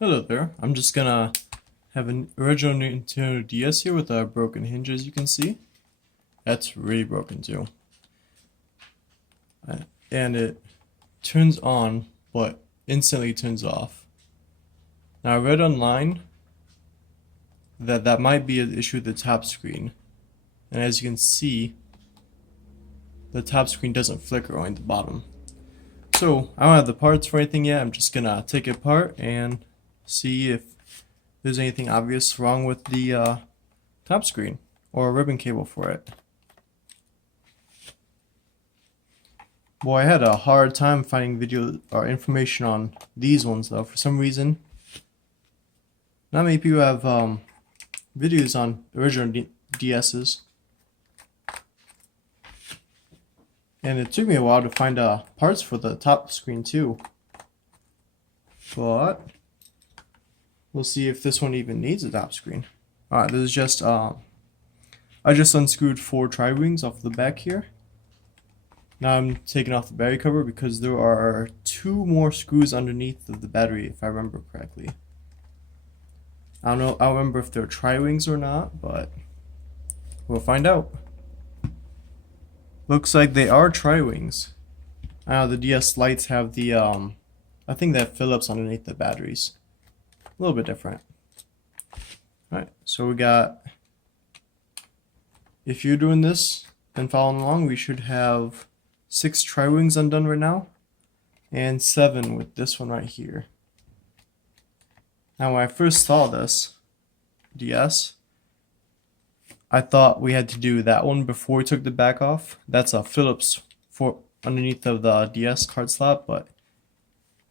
Hello there. I'm just gonna have an original Nintendo DS here with a broken hinge, as you can see. That's really broken too. And it turns on, but instantly turns off. Now I read online that that might be an issue with the top screen. And as you can see, the top screen doesn't flicker, only the bottom. So I don't have the parts for anything yet. I'm just gonna take it apart and see if there's anything obvious wrong with the top screen or a ribbon cable for it. Boy, I had a hard time finding video or information on these ones though. For some reason, not many people have videos on original DS's, and it took me a while to find parts for the top screen too. But we'll see if this one even needs a top screen. Alright, this is just I just unscrewed 4 tri-rings off the back here. Now I'm taking off the battery cover because there are 2 more screws underneath of the battery, if I remember correctly. I don't remember if they're tri-rings or not, but we'll find out. Looks like they are tri-rings. I know the DS lights have the I think they have Phillips underneath the batteries. A little bit different. Alright, so we got, if you're doing this and following along, we should have 6 tri-rings undone right now, and 7 with this one right here. Now when I first saw this DS, I thought we had to do that one before we took the back off. That's a Phillips for underneath of the DS card slot, but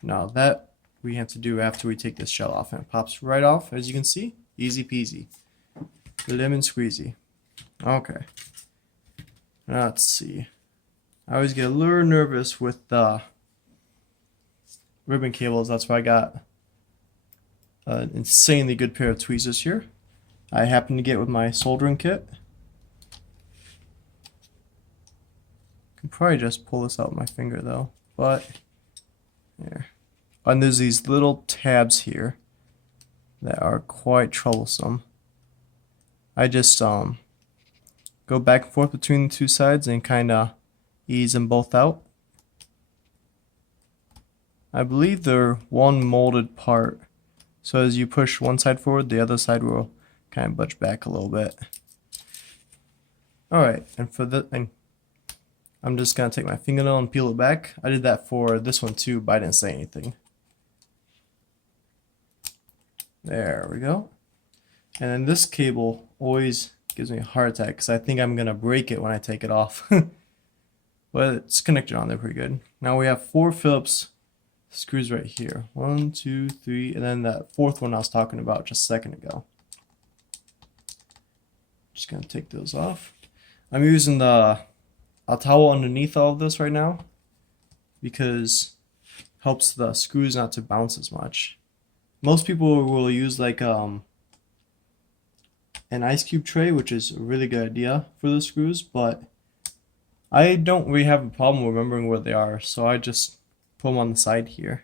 no, that we have to do after we take this shell off, and it pops right off, as you can see. Easy peasy. Lemon squeezy. Okay. Let's see. I always get a little nervous with the ribbon cables. That's why I got an insanely good pair of tweezers here. I happen to get with my soldering kit. Can probably just pull this out with my finger though, but there. And there's these little tabs here that are quite troublesome. I just go back and forth between the 2 sides and kind of ease them both out. I believe they're one molded part, so as you push one side forward, the other side will kind of budge back a little bit. Alright, and for the I'm just gonna take my fingernail and peel it back. I did that for this one too, but I didn't say anything. There we go. And then this cable always gives me a heart attack because I think I'm gonna break it when I take it off. But it's connected on there pretty good. Now we have 4 Phillips screws right here. 1, 2, 3, and then that 4th one I was talking about just a second ago. Just gonna take those off. I'm using a towel underneath all of this right now because it helps the screws not to bounce as much. Most people will use like an ice cube tray, which is a really good idea for the screws, but I don't really have a problem remembering where they are, so I just put them on the side here.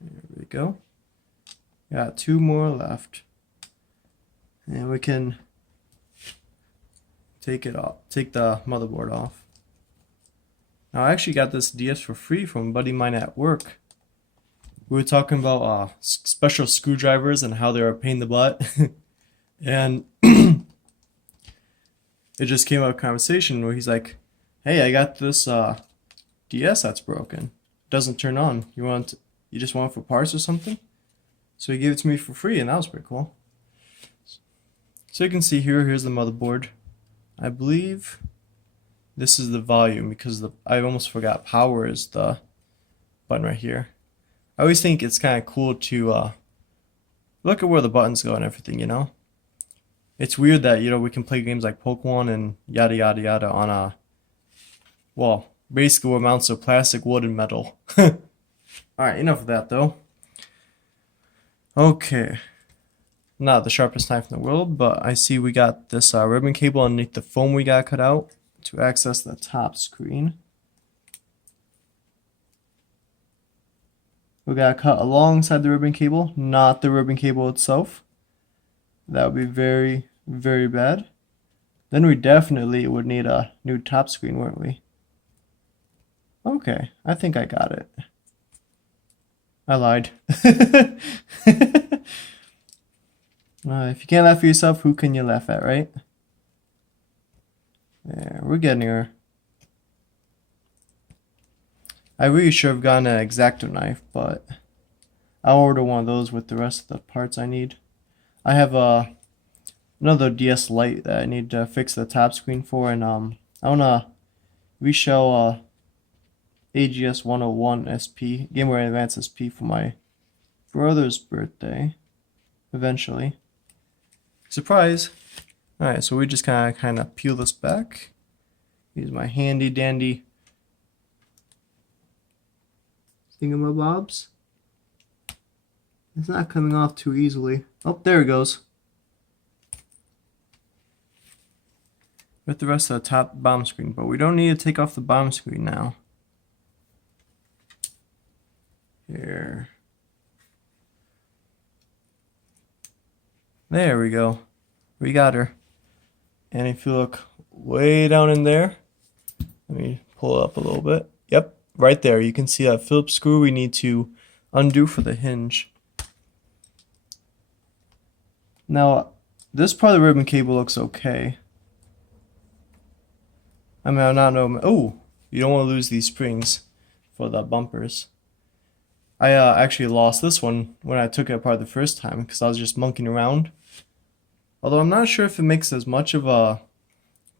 There we go. Got 2 more left. And we can take it off, take the motherboard off. Now I actually got this DS for free from a buddy of mine at work. We were talking about special screwdrivers and how they're a pain in the butt. And it just came up a conversation where he's like, hey, I got this DS that's broken. It doesn't turn on. You just want it for parts or something? So he gave it to me for free, and that was pretty cool. So you can see here's the motherboard. I believe this is the volume because I almost forgot power is the button right here. I always think it's kind of cool to look at where the buttons go and everything, you know? It's weird that, you know, we can play games like Pokemon and yada yada yada on a, well, basically what amounts to plastic, wood, and metal. Alright, enough of that though. Okay. Not the sharpest knife in the world, but I see we got this ribbon cable underneath the foam we got cut out to access the top screen. We gotta cut alongside the ribbon cable, not the ribbon cable itself. That would be very, very bad. Then we definitely would need a new top screen, wouldn't we? Okay, I think I got it. I lied. If you can't laugh at yourself, who can you laugh at, right? There, we're getting here. I really should have gotten an X-Acto knife, but I'll order one of those with the rest of the parts I need. I have another DS Lite that I need to fix the top screen for, and I wanna reshell AGS 101 SP, Game Boy Advance SP, for my brother's birthday, eventually. Surprise! Alright, so we just kind of peel this back. Use my handy dandy thingamabobs. It's not coming off too easily. Oh, there it goes. With the rest of the top bottom screen, but we don't need to take off the bottom screen now. Here. There we go. We got her. And if you look way down in there, let me pull it up a little bit. Yep, right there. You can see that Phillips screw we need to undo for the hinge. Now, this part of the ribbon cable looks okay. I mean, I'm not know. Oh, you don't want to lose these springs for the bumpers. I actually lost this one when I took it apart the first time because I was just monkeying around. Although I'm not sure if it makes as much of a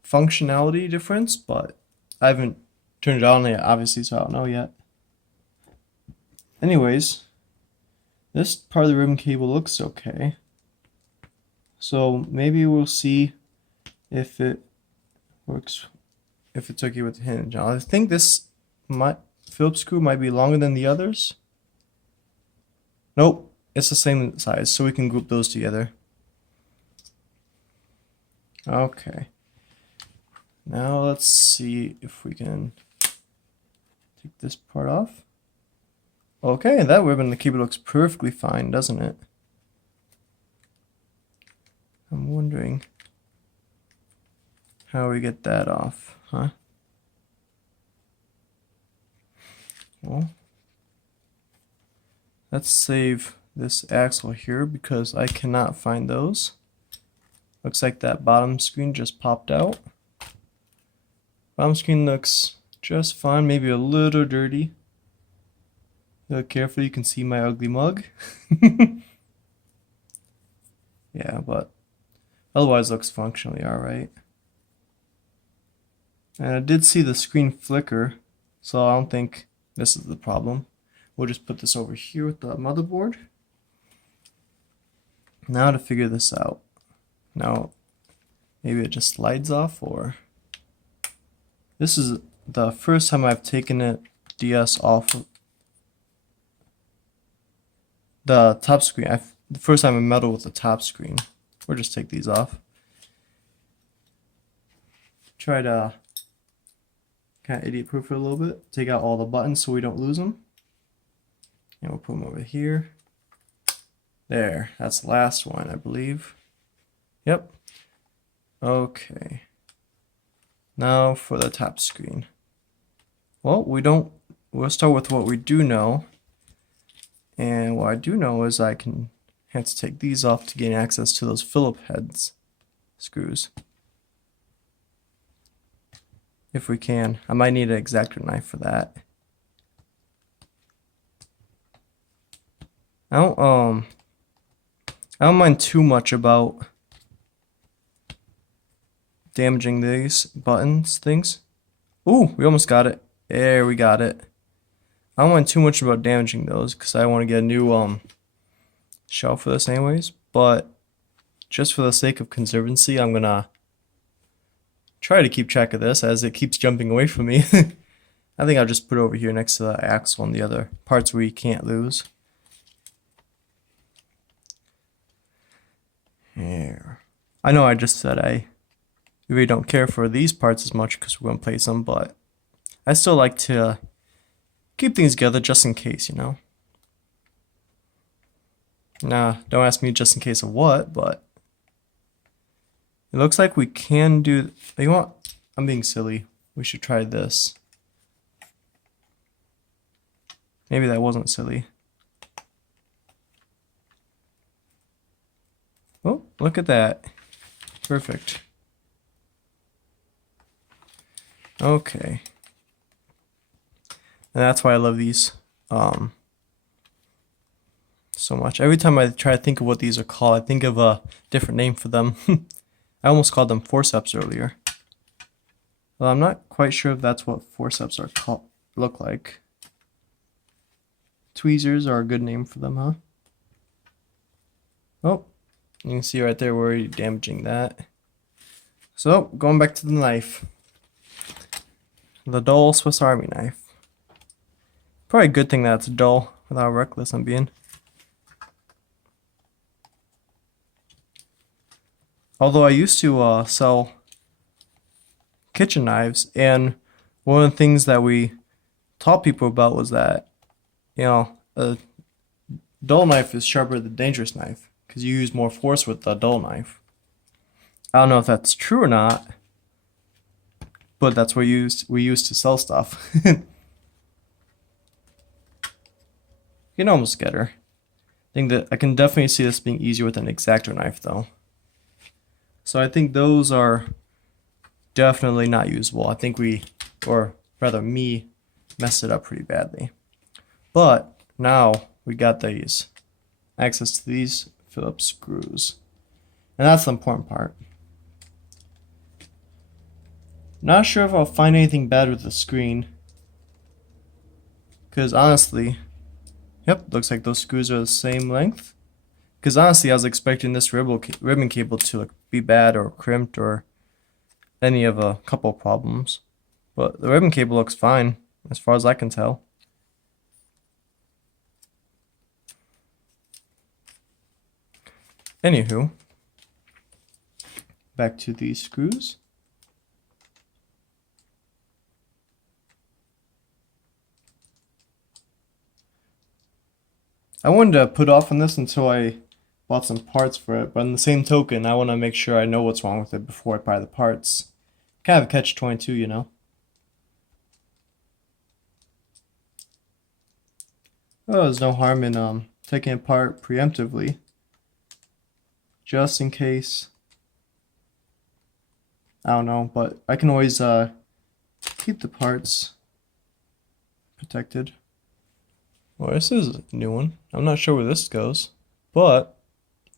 functionality difference, but I haven't turned it on yet, obviously, so I don't know yet. Anyways, this part of the ribbon cable looks okay. So maybe we'll see if it works, if it's okay with the hinge. Now, I think this Phillips screw might be longer than the others. Nope, it's the same size, so we can group those together. Okay. Now let's see if we can take this part off. Okay, that ribbon, the cable looks perfectly fine, doesn't it? I'm wondering how we get that off, huh? Well, let's save this axle here because I cannot find those. Looks like that bottom screen just popped out. Bottom screen looks just fine, maybe a little dirty. Look carefully, you can see my ugly mug. Yeah, but otherwise looks functionally alright. And I did see the screen flicker, so I don't think this is the problem. We'll just put this over here with the motherboard. Now to figure this out. Now, maybe it just slides off, or this is the first time I've taken it DS off of the top screen. The first time I meddled with the top screen. We'll just take these off. Try to kind of idiot proof it a little bit. Take out all the buttons so we don't lose them. And we'll put them over here. There, that's the last one, I believe. Yep. Okay. Now for the top screen. Well, we'll start with what we do know. And what I do know is I can have to take these off to gain access to those Phillips heads screws. If we can. I might need an X-Acto knife for that. I don't mind too much about damaging these buttons things. Ooh, we almost got it. There, we got it. I don't mind too much about damaging those because I want to get a new shell for this anyways, but just for the sake of conservancy, I'm gonna try to keep track of this as it keeps jumping away from me. I think I'll just put it over here next to the axle and the other parts where you can't lose. Here. I know I just said I really don't care for these parts as much because we're going to place them, but I still like to keep things together just in case, you know. Nah, don't ask me just in case of what, but it looks like we can do. You know what? I'm being silly. We should try this. Maybe that wasn't silly. Oh, look at that. Perfect. Okay. And that's why I love these so much. Every time I try to think of what these are called, I think of a different name for them. I almost called them forceps earlier. Well, I'm not quite sure if that's what forceps are called, look like. Tweezers are a good name for them, huh? Oh, you can see right there where you're damaging that. So, going back to the knife. The dull Swiss Army knife. Probably a good thing that it's dull, with how reckless I'm being. Although I used to sell kitchen knives, and one of the things that we taught people about was that, you know, a dull knife is sharper than a dangerous knife because you use more force with a dull knife. I don't know if that's true or not, but that's what we used to sell stuff. You can almost get her. I can definitely see this being easier with an X-Acto knife though. So I think those are definitely not usable. I think or rather me, messed it up pretty badly. But now we got these. Access to these Phillips screws. And that's the important part. Not sure if I'll find anything bad with the screen. Because honestly, yep, looks like those screws are the same length. Because honestly, I was expecting this ribbon cable to be bad or crimped or any of a couple problems. But the ribbon cable looks fine, as far as I can tell. Anywho, back to these screws. I wanted to put off on this until I bought some parts for it, but in the same token, I want to make sure I know what's wrong with it before I buy the parts. Kind of a catch-22, you know? Oh, there's no harm in taking it apart preemptively, just in case. I don't know, but I can always keep the parts protected. Well, this is a new one. I'm not sure where this goes, but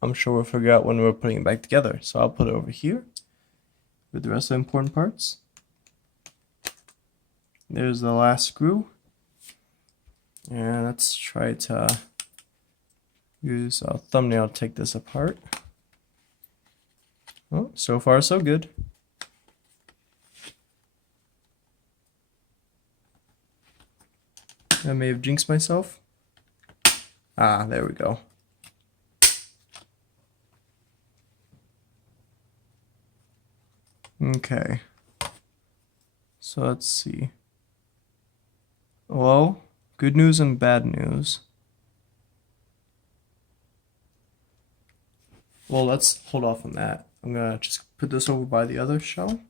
I'm sure we'll figure out when we're putting it back together. So I'll put it over here with the rest of the important parts. There's the last screw. And let's try to use a thumbnail to take this apart. Oh, so far so good. I may have jinxed myself. Ah, there we go. Okay. So let's see. Well, good news and bad news. Well, let's hold off on that. I'm gonna just put this over by the other shell,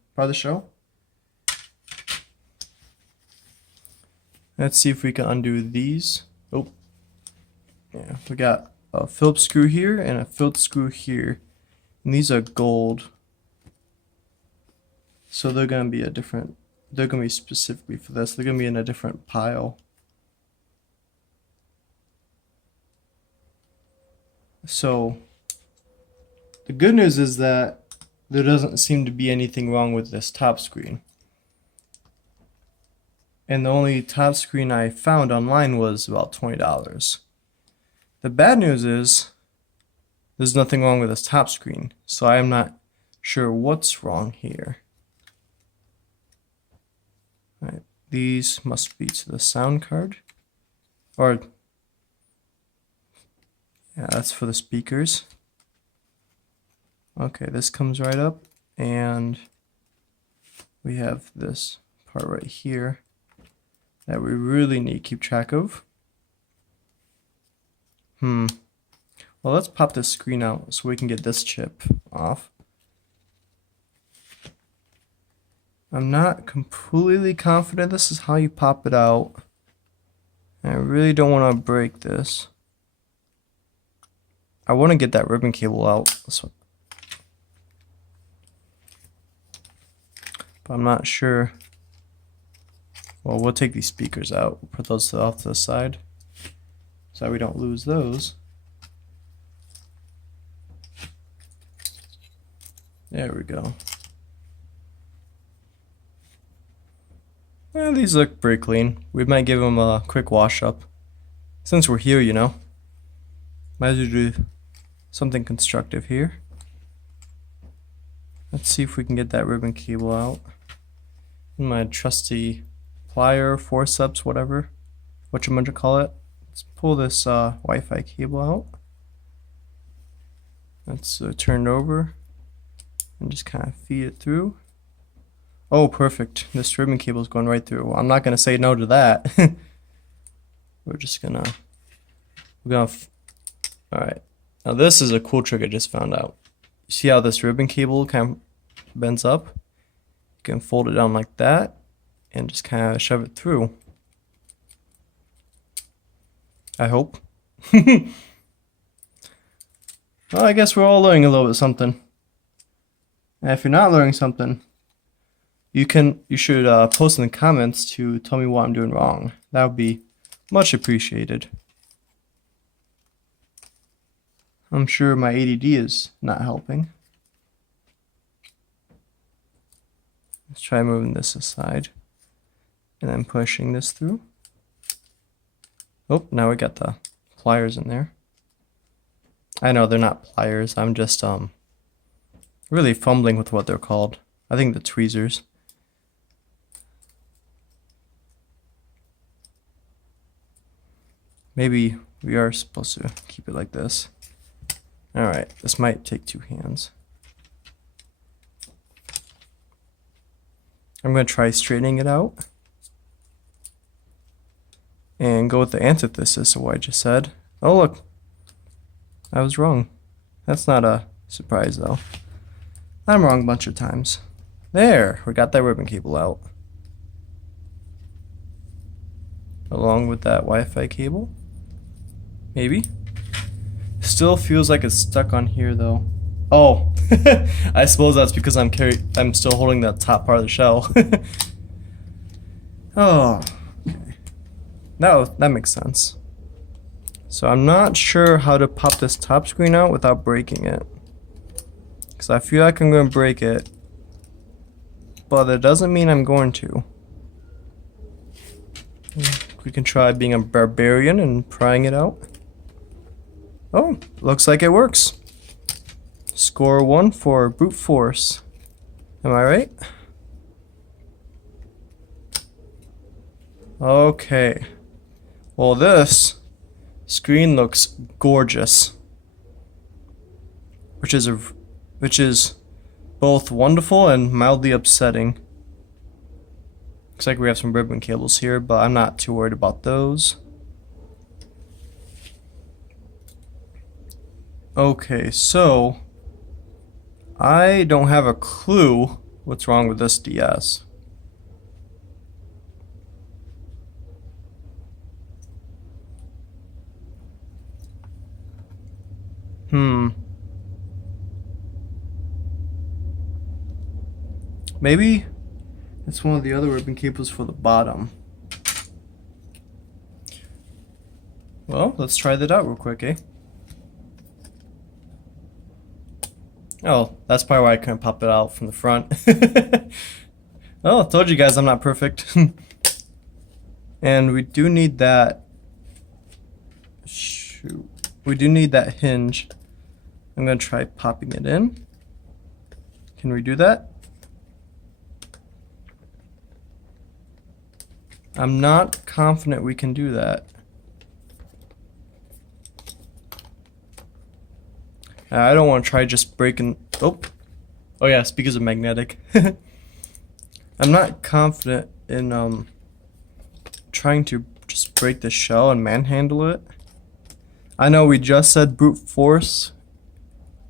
Let's see if we can undo these. Oh, yeah, we got a Phillips screw here and a Phillips screw here. And these are gold. So they're gonna be they're gonna be specifically for this. They're gonna be in a different pile. So the good news is that there doesn't seem to be anything wrong with this top screen. And the only top screen I found online was about $20. The bad news is there's nothing wrong with this top screen, so I am not sure what's wrong here. All right, these must be to the sound card, or yeah, that's for the speakers. Okay, this comes right up, and we have this part right here that we really need to keep track of. Well, let's pop this screen out so we can get this chip off. I'm not completely confident this is how you pop it out. I really don't want to break this. I want to get that ribbon cable out. But I'm not sure. Well, we'll take these speakers out. We'll put those off to the side so we don't lose those. There we go. Yeah, these look pretty clean. We might give them a quick wash up. Since we're here, you know. Might as well do something constructive here. Let's see if we can get that ribbon cable out. My trusty plier, forceps, whatever. Whatchamacallit. Let's pull this Wi-Fi cable out. Let's turn it over and just kind of feed it through. Oh, perfect. This ribbon cable is going right through. Well, I'm not going to say no to that. We're gonna, alright. Now this is a cool trick I just found out. You see how this ribbon cable kind of bends up? You can fold it down like that and just kind of shove it through. I hope. Well, I guess we're all learning a little bit something. And if you're not learning something, you should post in the comments to tell me what I'm doing wrong. That would be much appreciated. I'm sure my ADD is not helping. Let's try moving this aside and then pushing this through. Oh, now we got the pliers in there. I know they're not pliers. I'm just really fumbling with what they're called. I think the tweezers. Maybe we are supposed to keep it like this. Alright, this might take 2 hands. I'm going to try straightening it out. And go with the antithesis of what I just said. Oh look, I was wrong. That's not a surprise though. I'm wrong a bunch of times. There, we got that ribbon cable out. Along with that Wi-Fi cable. Maybe. Still feels like it's stuck on here though. Oh, I suppose that's because I'm still holding that top part of the shell. Oh, okay. No, that makes sense. So I'm not sure how to pop this top screen out without breaking it. Because I feel like I'm going to break it. But that doesn't mean I'm going to. We can try being a barbarian and prying it out. Oh, looks like it works. Score 1 for brute force. Am I right? Okay. Well, this screen looks gorgeous. Which is both wonderful and mildly upsetting. Looks like we have some ribbon cables here, but I'm not too worried about those. Okay, so I don't have a clue what's wrong with this DS. Maybe it's one of the other ribbon cables for the bottom. Well, let's try that out real quick, eh? Oh, that's probably why I couldn't pop it out from the front. Oh, I told you guys I'm not perfect. And we do need that. Shoot. We do need that hinge. I'm going to try popping it in. Can we do that? I'm not confident we can do that. I don't want to try just breaking. Oh yeah, speakers are magnetic. I'm not confident in trying to just break the shell and manhandle it. I know we just said brute force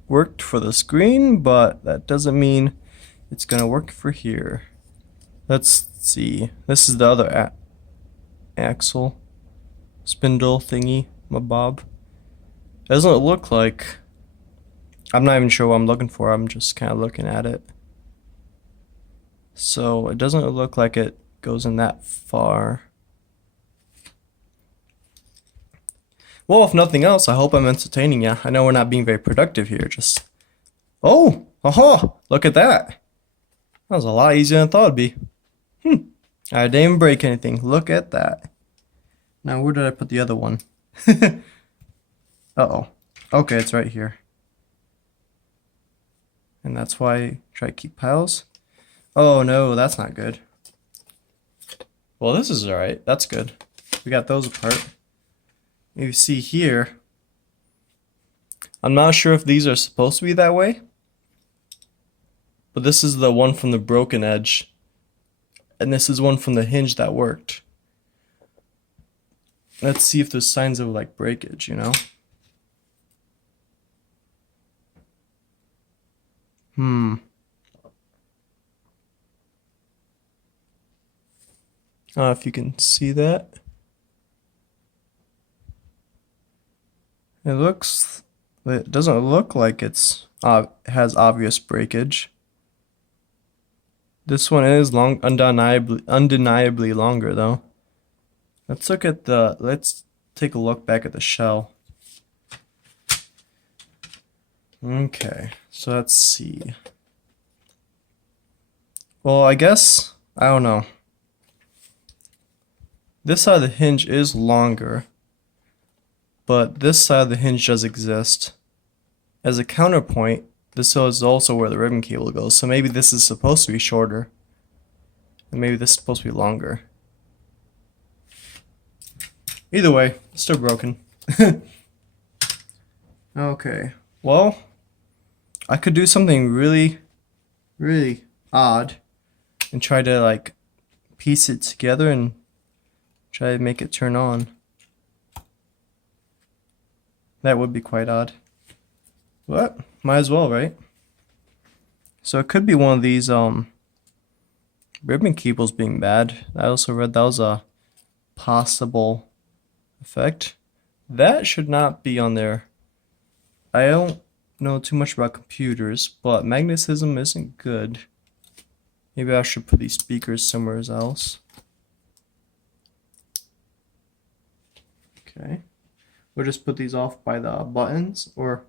worked for the screen, but that doesn't mean it's gonna work for here. Let's see. This is the other axle, spindle thingy, mabob. Doesn't look like. I'm not even sure what I'm looking for. I'm just kind of looking at it. So it doesn't look like it goes in that far. Well, if nothing else, I hope I'm entertaining you. I know we're not being very productive here. Just oh, aha! Look at that. That was a lot easier than I thought it'd be. I didn't even break anything. Look at that. Now, where did I put the other one? Uh-oh. Okay, it's right here. And that's why I try to keep piles. Oh no, that's not good. Well, this is alright. That's good. We got those apart. You see here, I'm not sure if these are supposed to be that way, but this is the one from the broken edge, and this is one from the hinge that worked. Let's see if there's signs of like breakage, you know? I don't know if you can see that. It doesn't look like it has obvious breakage. This one is undeniably longer though. Let's take a look back at the shell. Okay, so let's see. Well, I guess, I don't know. This side of the hinge is longer, but this side of the hinge does exist. As a counterpoint, this is also where the ribbon cable goes, so maybe this is supposed to be shorter, and maybe this is supposed to be longer. Either way, it's still broken. Okay, well, I could do something really, really odd and try to like piece it together and try to make it turn on. That would be quite odd. But might as well, right? So it could be one of these ribbon cables being bad. I also read that was a possible effect. That should not be on there. I don't know too much about computers, but magnetism isn't good. Maybe I should put these speakers somewhere else. Okay. We'll just put these off by the buttons or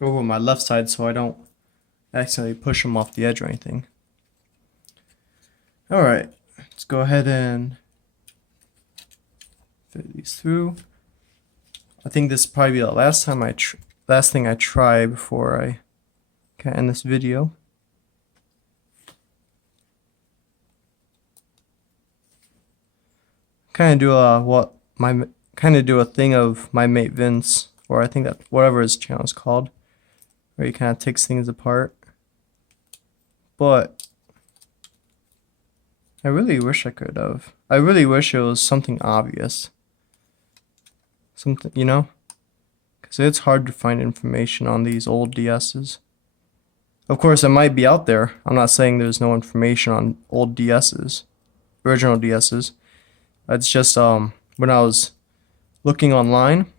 over my left side so I don't accidentally push them off the edge or anything. Alright, let's go ahead and fit these through. I think this is probably the last thing I try before I can end this video. Kind of do a thing of my mate Vince, or I think that whatever his channel is called, where he kind of takes things apart. But I really wish I could have. I really wish it was something obvious. Something, you know? Because it's hard to find information on these old DSs. Of course, it might be out there. I'm not saying there's no information on old DSs, original DSs. It's just when I was looking online,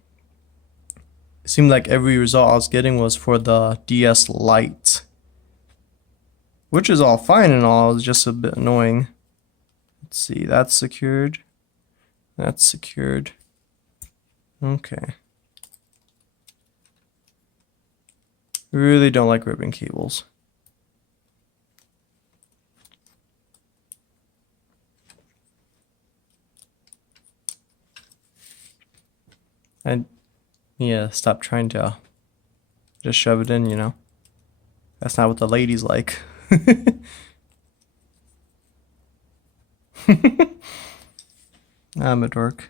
it seemed like every result I was getting was for the DS Lite, which is all fine and all. It was just a bit annoying. Let's see, that's secured. That's secured. Okay. Really don't like ribbon cables. And yeah, stop trying to just shove it in, you know. That's not what the ladies like. I'm a dork.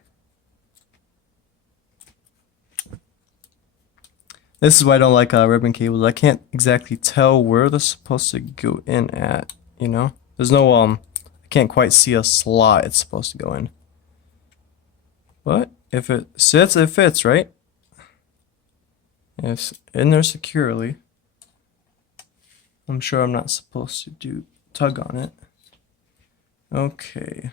This is why I don't like ribbon cables. I can't exactly tell where they're supposed to go in at, you know? There's no, I can't quite see a slot it's supposed to go in. But if it sits, it fits, right? It's in there securely. I'm sure I'm not supposed to tug on it. Okay.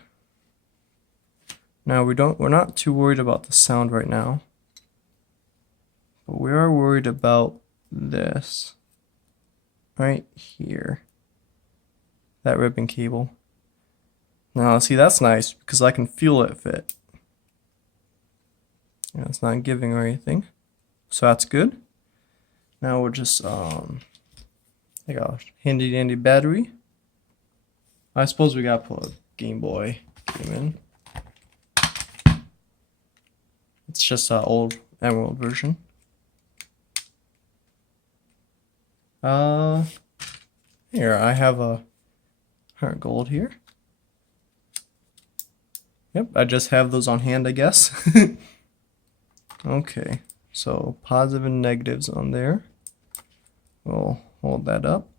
Now we're not too worried about the sound right now. But we are worried about this. Right here. That ribbon cable. Now see, that's nice because I can feel it fit. Yeah, it's not giving or anything. So that's good. Now we'll just I got a handy dandy battery. I suppose we gotta put a Game Boy game in. It's just an old Emerald version. Here I have a heart gold here. Yep, I just have those on hand, I guess. Okay, so positive and negatives on there. We'll hold that up.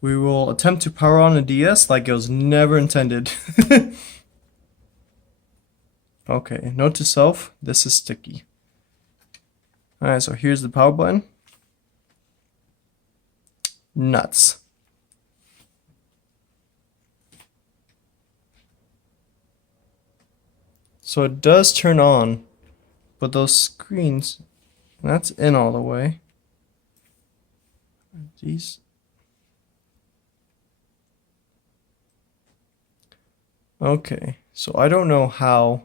We will attempt to power on a DS like it was never intended. Okay, note to self, this is sticky. Alright, so here's the power button. Nuts. So it does turn on, but those screens, that's in all the way. These. Okay, so I don't know how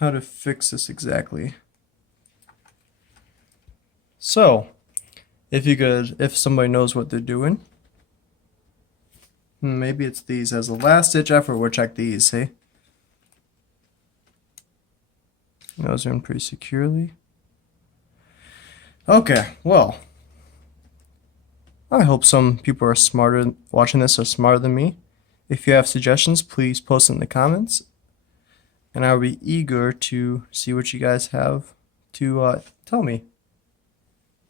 to fix this exactly. So, if somebody knows what they're doing, maybe it's these. As a last ditch effort, we'll check these, hey? Those are in pretty securely. Okay, well, I hope some people are smarter watching this are smarter than me. If you have suggestions, please post in the comments, and I'll be eager to see what you guys have to tell me.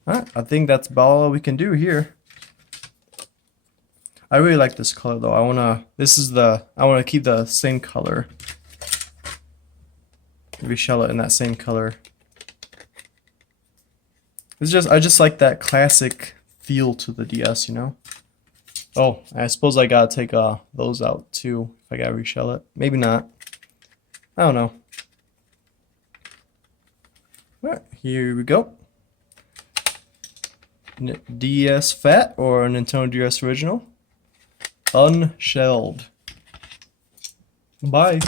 Alright, I think that's about all we can do here. I really like this color though. I wanna keep the same color. Reshell it in that same color. I just like that classic feel to the DS, you know? Oh, I suppose I gotta take those out too if I gotta reshell it. Maybe not. I don't know. Alright, here we go. DS Fat or Nintendo DS Original. Unshelled. Bye.